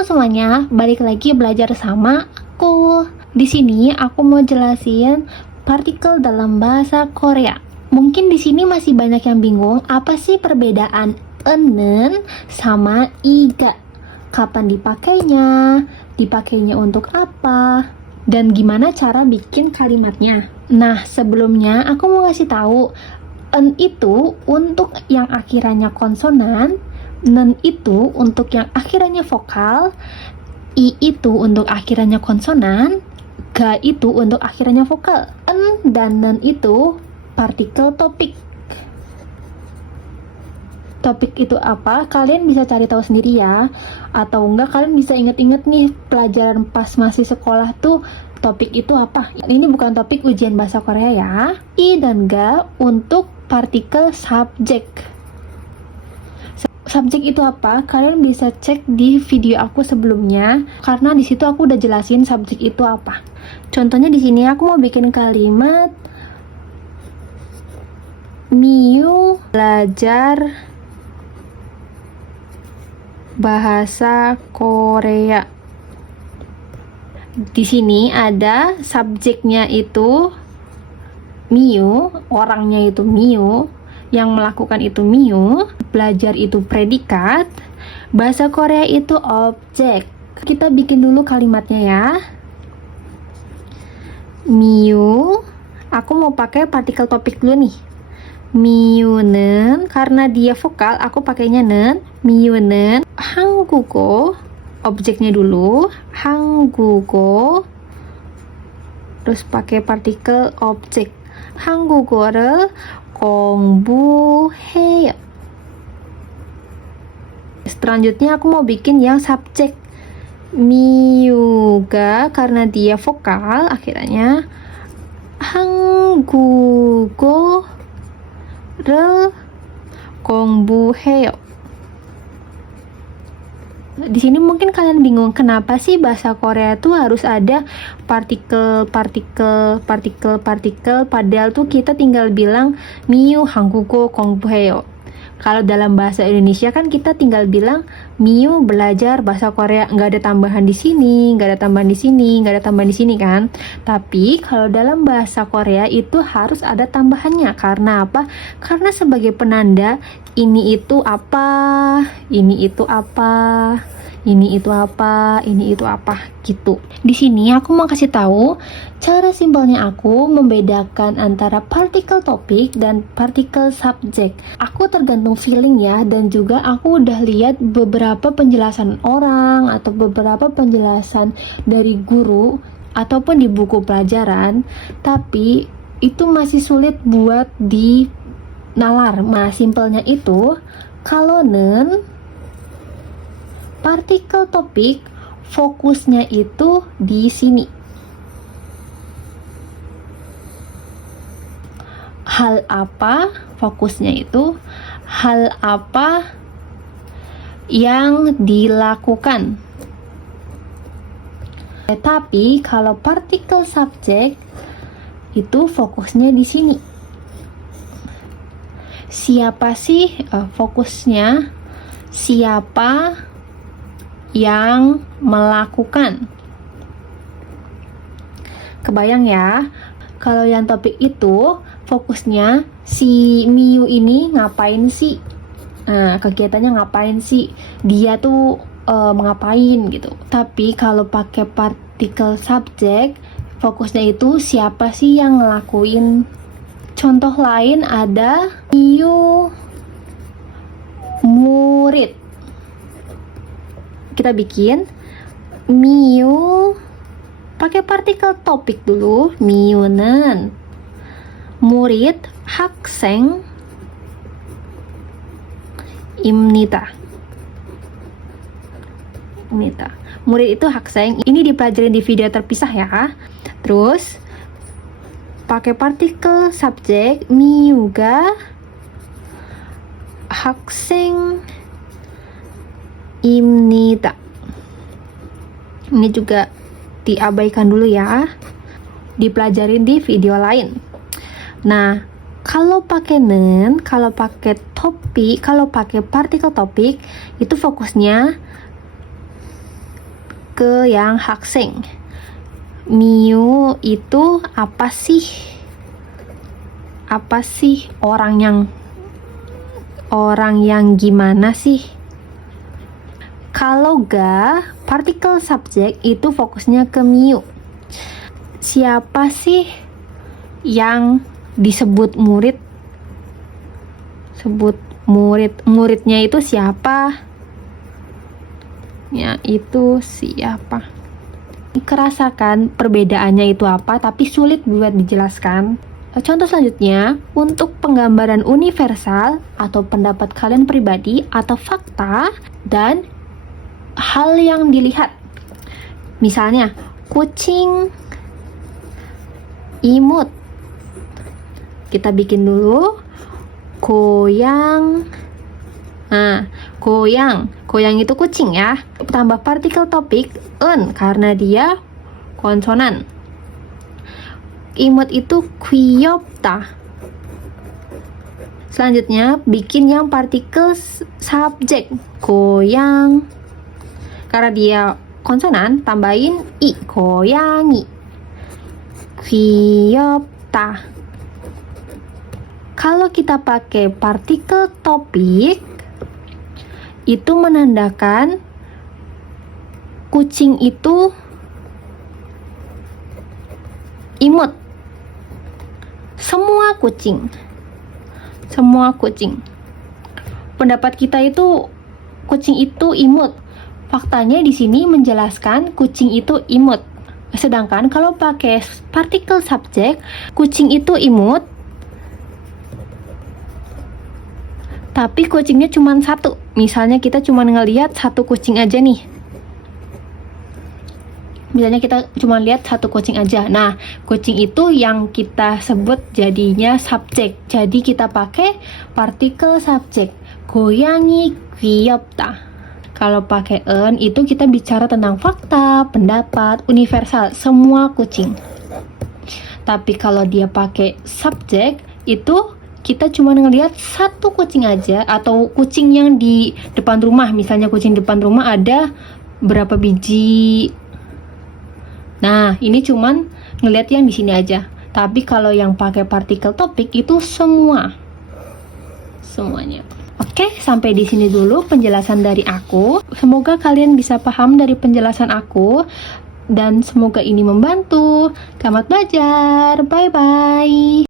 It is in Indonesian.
Halo semuanya, balik lagi belajar sama aku. Di sini aku mau jelasin partikel dalam bahasa Korea. Mungkin di sini masih banyak yang bingung apa sih perbedaan enen sama iga. Kapan dipakainya untuk apa, dan gimana cara bikin kalimatnya. Nah, sebelumnya aku mau ngasih tahu, en itu untuk yang akhirannya konsonan, nen itu untuk yang akhirannya vokal, i itu untuk akhirannya konsonan, ga itu untuk akhirannya vokal. En dan nen itu partikel topik. Topik itu apa? Kalian bisa cari tahu sendiri ya. Atau enggak kalian bisa inget-inget nih pelajaran pas masih sekolah tuh topik itu apa. Ini bukan topik ujian bahasa Korea ya. I dan ga untuk partikel subjek. Subjek itu apa? Kalian bisa cek di video aku sebelumnya, karena di situ aku udah jelasin subjek itu apa. Contohnya di sini aku mau bikin kalimat Miu belajar bahasa Korea. Di sini ada subjeknya itu Miu, orangnya itu Miu, yang melakukan itu Miu, belajar itu predikat, bahasa Korea itu objek. Kita bikin dulu kalimatnya ya. Miu, aku mau pakai partikel topik dulu nih. Miu는, karena dia vokal, aku pakainya nen. Miu는 한국어, objeknya dulu, 한국어, terus pakai partikel objek. 한국어를 공부해요. Selanjutnya aku mau bikin yang subjek. 미우가, karena dia vokal, akhirnya 한국어를 공부해요. Di sini mungkin kalian bingung kenapa sih bahasa Korea tuh harus ada partikel, padahal tuh kita tinggal bilang 미우 한국어 공부해요. Kalau dalam bahasa Indonesia kan kita tinggal bilang Miu belajar bahasa Korea, nggak ada tambahan di sini, nggak ada tambahan di sini, nggak ada tambahan di sini kan. Tapi kalau dalam bahasa Korea itu harus ada tambahannya. Karena apa? Karena sebagai penanda ini itu apa, ini itu apa, ini itu apa, ini itu apa gitu. Di sini aku mau kasih tahu cara simpelnya aku membedakan antara partikel topik dan partikel subjek. Aku tergantung feeling ya, dan juga aku udah lihat beberapa penjelasan orang atau beberapa penjelasan dari guru ataupun di buku pelajaran, tapi itu masih sulit buat dinalar. Nah, simpelnya itu kalau nen partikel topik fokusnya itu di sini. Hal apa fokusnya itu? Hal apa yang dilakukan. Tapi kalau partikel subjek itu fokusnya di sini. Siapa sih fokusnya? Siapa yang melakukan. Kebayang ya, kalau yang topik itu fokusnya si Miu ini ngapain sih, kegiatannya ngapain sih, dia tuh mengapain gitu. Tapi kalau pakai partikel subjek, fokusnya itu siapa sih yang ngelakuin. Contoh lain ada Miu murid. Kita bikin Miu pakai partikel topik dulu. 미우는 murid 학생입니다. Murid itu 학생. Ini dipelajarin di video terpisah ya. Terus pakai partikel subjek 미우가 학생입니다. Ini juga diabaikan dulu ya, dipelajarin di video lain. Nah, kalau pakai nen, kalau pakai topik, kalau pakai partikel topik, itu fokusnya ke yang 학생. Miu itu apa sih? Apa sih? Orang yang gimana sih? Kalau ga, partikel subjek itu fokusnya ke miu. Siapa sih yang disebut murid? Sebut murid. Muridnya itu siapa? Ya, itu siapa? Kerasakan perbedaannya itu apa, tapi sulit buat dijelaskan. Contoh selanjutnya, untuk penggambaran universal atau pendapat kalian pribadi atau fakta dan hal yang dilihat. Misalnya, kucing imut. Kita bikin dulu. Goyang. Nah, goyang itu kucing ya. Tambah partikel topik en karena dia konsonan. Imut itu 귀엽다. Selanjutnya bikin yang partikel subjek goyang. Karena dia konsonan, tambahin i, goyangi. 귀엽다. Kalau kita pakai partikel topik, itu menandakan kucing itu imut. Semua kucing. Pendapat kita itu kucing itu imut. Faktanya di sini menjelaskan kucing itu imut. Sedangkan kalau pakai partikel subjek, kucing itu imut, tapi kucingnya cuma satu. Misalnya kita cuma ngelihat satu kucing aja nih. Misalnya kita cuma lihat satu kucing aja. Nah, kucing itu yang kita sebut jadinya subjek. Jadi kita pakai partikel subjek. 고양이 귀엽다. Kalau pakai en itu kita bicara tentang fakta, pendapat, universal, semua kucing. Tapi kalau dia pakai subjek itu kita cuma ngelihat satu kucing aja, atau kucing yang di depan rumah. Misalnya kucing depan rumah ada berapa biji. Nah, ini cuman ngelihat yang di sini aja. Tapi kalau yang pakai partikel topik itu semuanya. Oke, sampai di sini dulu penjelasan dari aku. Semoga kalian bisa paham dari penjelasan aku dan semoga ini membantu. Selamat belajar. Bye bye.